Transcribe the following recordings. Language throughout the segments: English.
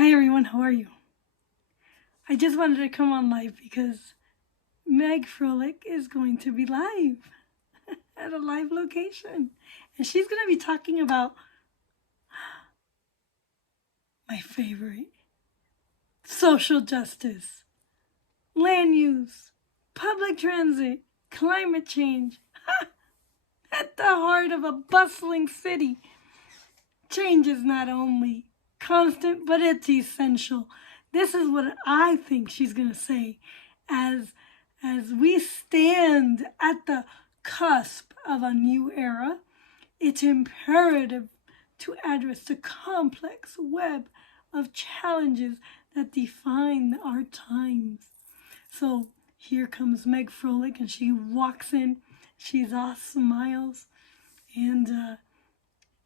Hi everyone, how are you? I just wanted to come on live because Meg Froelich is going to be live at a live location. And she's going to be talking about my favorite, social justice, land use, public transit, climate change. At the heart of a bustling city. Change is not only constant, but it's essential. This is what I think she's going to say as we stand at the cusp of a new era. It's imperative to address the complex web of challenges that define our times. So here comes Meg Froelich, and she walks in. She's all smiles, and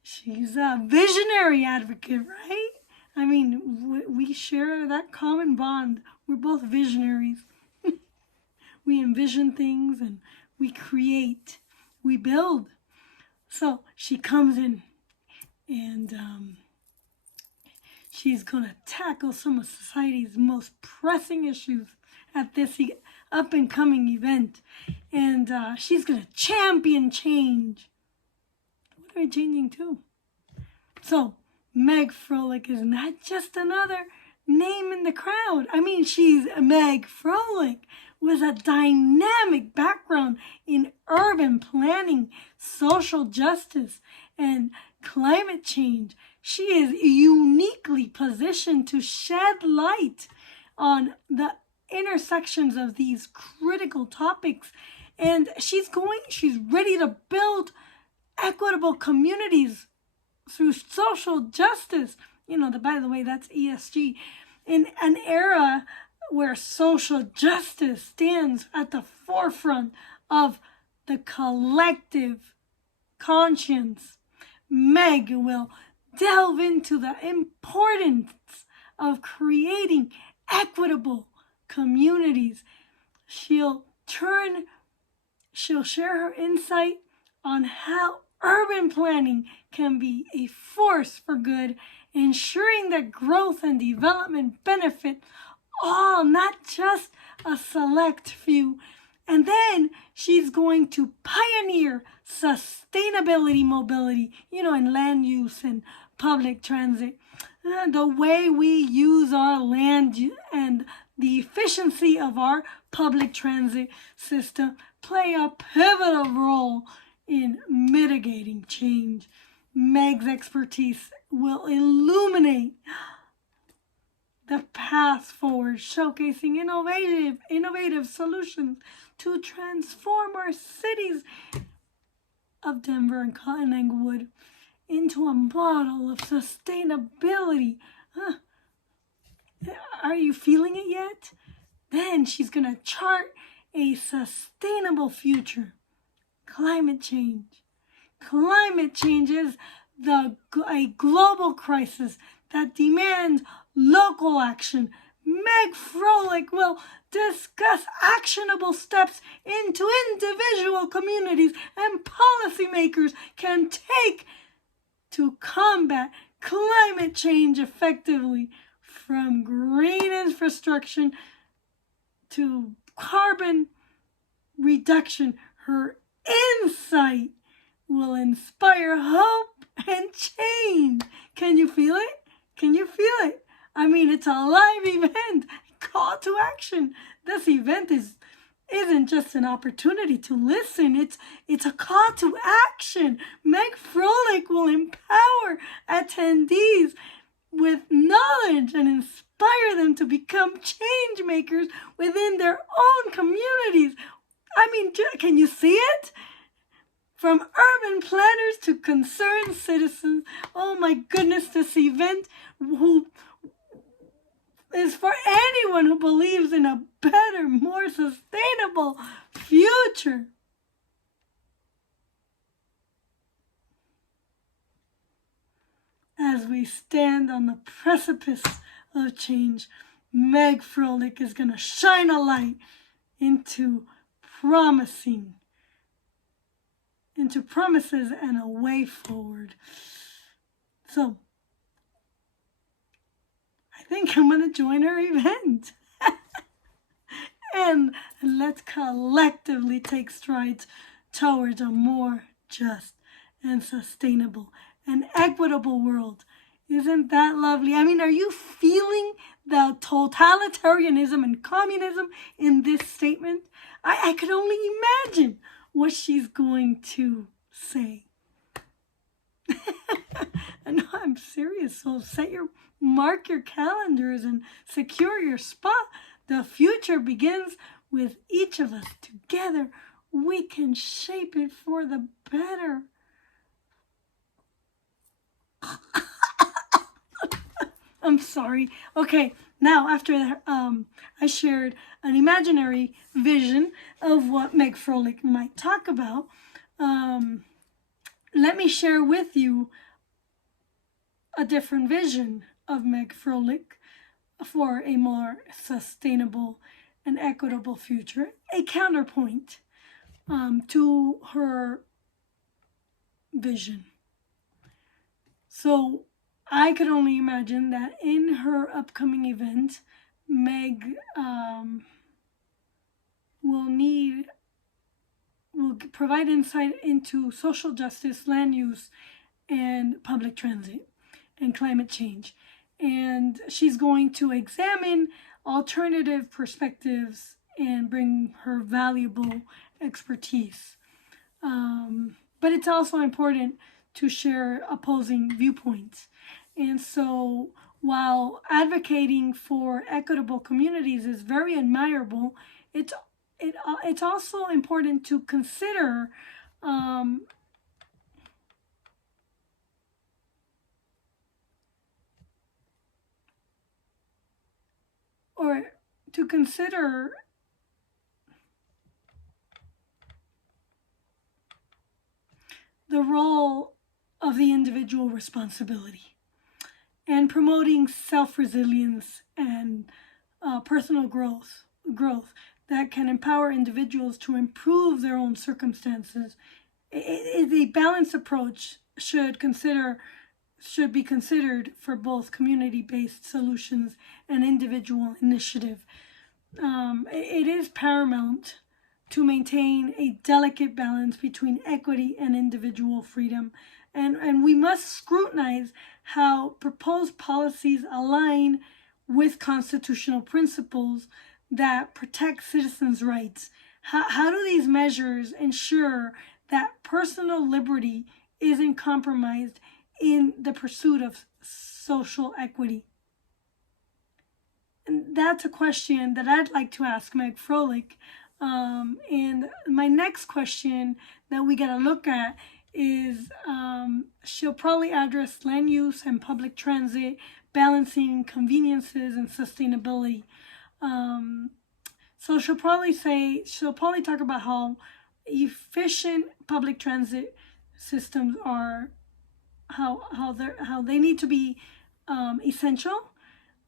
she's a visionary advocate, right? I mean, we share that common bond. We're both visionaries. We envision things and we create, we build. So she comes in and she's going to tackle some of society's most pressing issues at this up-and-coming event. And she's going to champion change. What are we changing to? So, Meg Froelich is not just another name in the crowd. I mean, she's Meg Froelich with a dynamic background in urban planning, social justice, and climate change. She is uniquely positioned to shed light on the intersections of these critical topics. And she's ready to build equitable communities through social justice. By the way, that's ESG. In an era where social justice stands at the forefront of the collective conscience, Meg will delve into the importance of creating equitable communities. She'll share her insight on how urban planning can be a force for good, ensuring that growth and development benefit all, not just a select few. And then she's going to pioneer sustainability mobility, in land use and public transit. The way we use our land and the efficiency of our public transit system play a pivotal role in mitigating change. Meg's expertise will illuminate the path forward, showcasing innovative solutions to transform our cities of Denver and Englewood into a model of sustainability. Are you feeling it yet? Then she's going to chart a sustainable future. Climate change. Climate change is a global crisis that demands local action. Meg Froelich will discuss actionable steps into individual communities and policymakers can take to combat climate change effectively, from green infrastructure to carbon reduction. Her insight will inspire hope and change. Can you feel it? Can you feel it? I mean, it's a live event, call to action. This event isn't just an opportunity to listen, it's a call to action. Meg Froelich will empower attendees with knowledge and inspire them to become change makers within their own communities. I mean, can you see it? From urban planners to concerned citizens. Oh my goodness, this event is for anyone who believes in a better, more sustainable future. As we stand on the precipice of change, Meg Froelich is going to shine a light into promises and a way forward. So, I think I'm going to join her event. And let's collectively take strides towards a more just and sustainable and equitable world. Isn't that lovely? I mean, are you feeling the totalitarianism and communism in this statement? I could only imagine what she's going to say. No, I'm serious. So mark your calendars and secure your spot. The future begins with each of us. Together, we can shape it for the better. I'm sorry. Okay, now after I shared an imaginary vision of what Meg Froelich might talk about, let me share with you a different vision of Meg Froelich for a more sustainable and equitable future, a counterpoint to her vision. So I could only imagine that in her upcoming event, Meg will provide insight into social justice, land use, and public transit, and climate change. And she's going to examine alternative perspectives and bring her valuable expertise. But it's also important to share opposing viewpoints. And so while advocating for equitable communities is very admirable, it's also important to consider the role of the individual responsibility and promoting self-resilience and personal growth that can empower individuals to improve their own circumstances. A balanced approach should be considered for both community-based solutions and individual initiative. It is paramount to maintain a delicate balance between equity and individual freedom. And we must scrutinize how proposed policies align with constitutional principles that protect citizens' rights. How do these measures ensure that personal liberty isn't compromised in the pursuit of social equity? And that's a question that I'd like to ask Meg Froelich. And my next question that we got to look at is she'll probably address land use and public transit, balancing conveniences and sustainability. So she'll probably talk about how efficient public transit systems are, how they need to be essential,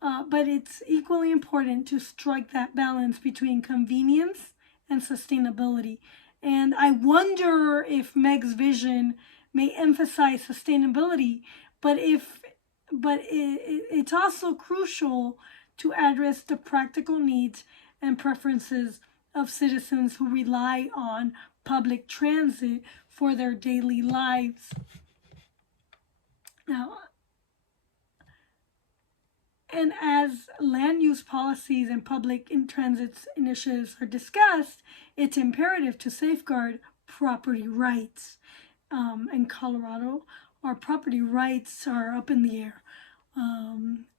but it's equally important to strike that balance between convenience and sustainability. And I wonder if Meg's vision may emphasize sustainability, but it's also crucial to address the practical needs and preferences of citizens who rely on public transit for their daily lives. Now, and as land use policies and public transit initiatives are discussed, it's imperative to safeguard property rights. In Colorado, our property rights are up in the air.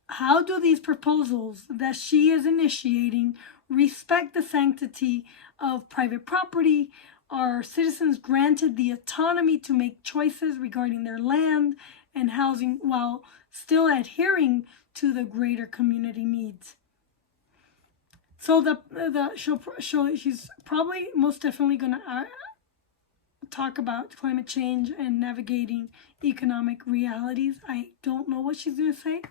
How do these proposals that she is initiating respect the sanctity of private property? Are citizens granted the autonomy to make choices regarding their land and housing while still adhering to the greater community needs? So she's probably most definitely going to talk about climate change and navigating economic realities. I don't know what she's going to say,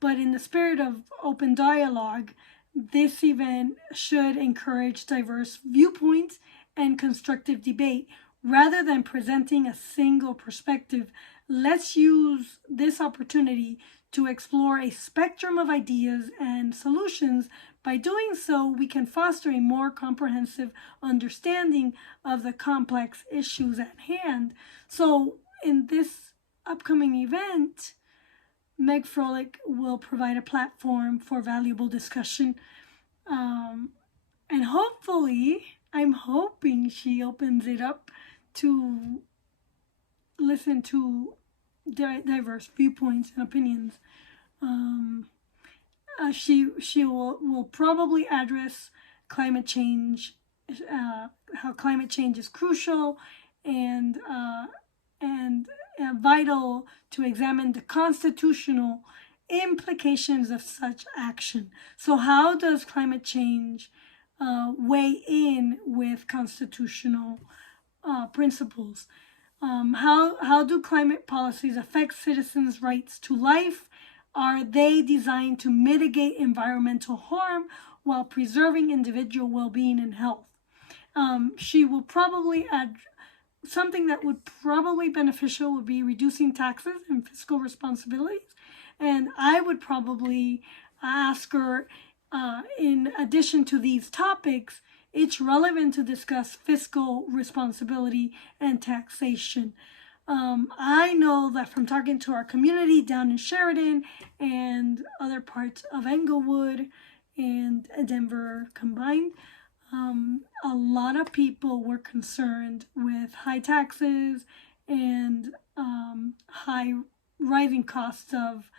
but in the spirit of open dialogue, this event should encourage diverse viewpoints and constructive debate rather than presenting a single perspective let's use this opportunity to explore a spectrum of ideas and solutions. By doing so, we can foster a more comprehensive understanding of the complex issues at hand. So in this upcoming event, Meg Froelich will provide a platform for valuable discussion. And hopefully, I'm hoping she opens it up to listen to diverse viewpoints and opinions. She will probably address climate change, how climate change is crucial and vital to examine the constitutional implications of such action. So how does climate change weigh in with constitutional principles? How do climate policies affect citizens' rights to life? Are they designed to mitigate environmental harm while preserving individual well-being and health? She will probably add something that would probably beneficial would be reducing taxes and fiscal responsibilities. And I would probably ask her, in addition to these topics, it's relevant to discuss fiscal responsibility and taxation. I know that from talking to our community down in Sheridan and other parts of Englewood and Denver combined, a lot of people were concerned with high taxes and high rising costs of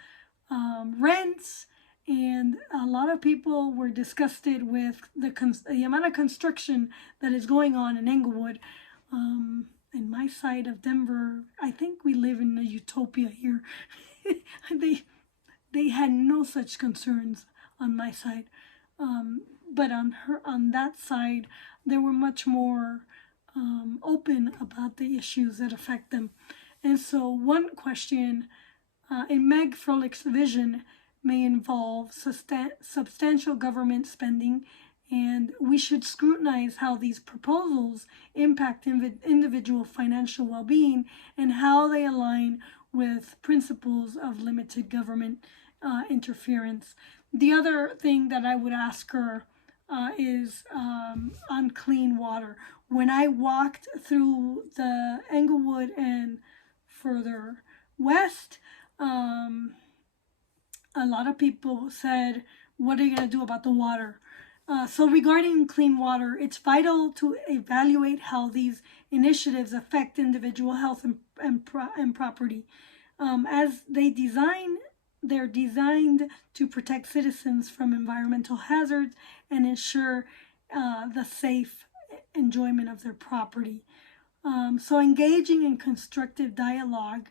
rents, and a lot of people were disgusted with the amount of construction that is going on in Englewood. In my side of Denver, I think we live in a utopia here. They had no such concerns on my side, but on that side, they were much more open about the issues that affect them. And so, one question in Meg Froelich's vision may involve substantial government spending, and we should scrutinize how these proposals impact individual financial well-being and how they align with principles of limited government interference. The other thing that I would ask her is on clean water. When I walked through the Englewood and further west, a lot of people said, what are you going to do about the water? So regarding clean water, it's vital to evaluate how these initiatives affect individual health and property. As they're designed to protect citizens from environmental hazards and ensure the safe enjoyment of their property. So engaging in constructive dialogue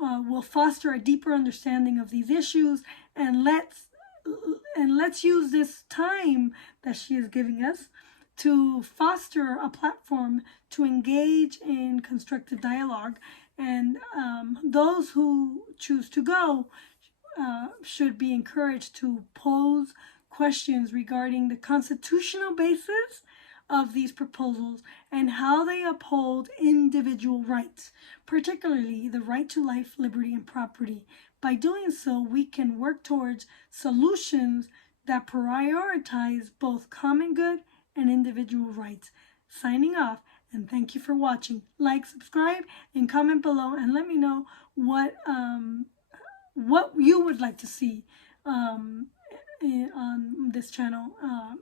will foster a deeper understanding of these issues, and let's use this time that she is giving us to foster a platform to engage in constructive dialogue. And those who choose to go should be encouraged to pose questions regarding the constitutional basis of these proposals and how they uphold individual rights, particularly the right to life, liberty, and property. By doing so, we can work towards solutions that prioritize both common good and individual rights. Signing off, and thank you for watching. Like, subscribe, and comment below, and let me know what you would like to see on this channel,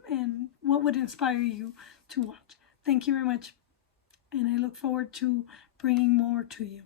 and what would inspire you to watch. Thank you very much, and I look forward to bringing more to you.